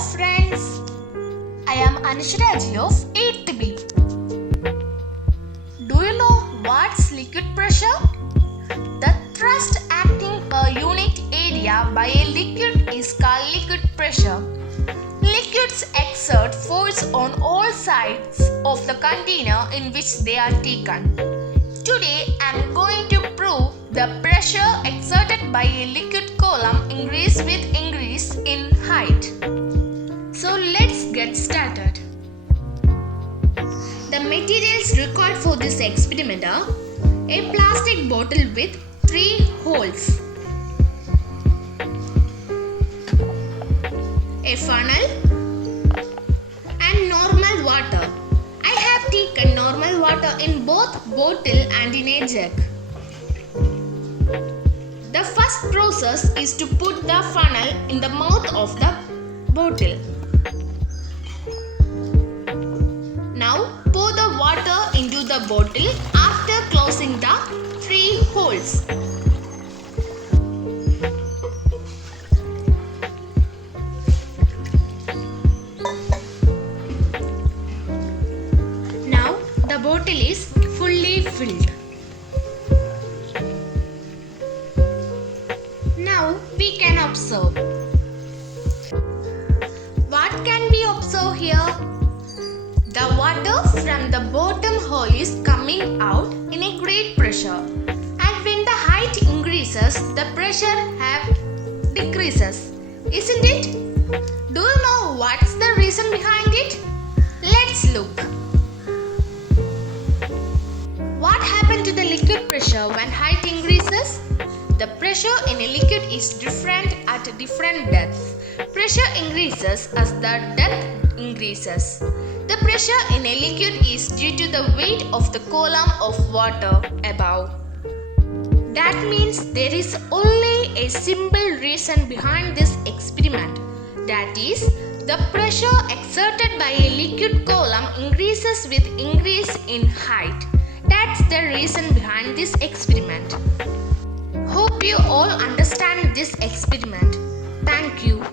friends, I am Anaswara of 8th B. Do you know what's liquid pressure? The thrust acting per unit area by a liquid is called liquid pressure. Liquids exert force on all sides of the container in which they are taken. Today I am going to prove the pressure exerted by a liquid column increase in height. So let's get started. The materials required for this experiment are a plastic bottle with 3 holes, a funnel and normal water. I have taken normal water in both bottle and in a jug. The first process is to put the funnel in the mouth of the bottle. Now pour the water into the bottle after closing the 3 holes. Now the bottle is fully filled. Now we can observe. What can we observe here? The water from the bottom hole is coming out in a great pressure, and when the height increases, the pressure decreases, isn't it? Do you know what's the reason behind it? Let's look. What happened to the liquid pressure when height increases? The pressure in a liquid is different at different depths. Pressure increases as the depth increases. The pressure in a liquid is due to the weight of the column of water above. That means there is only a simple reason behind this experiment. That is, the pressure exerted by a liquid column increases with increase in height. That's the reason behind this experiment. Hope you all understand this experiment. Thank you.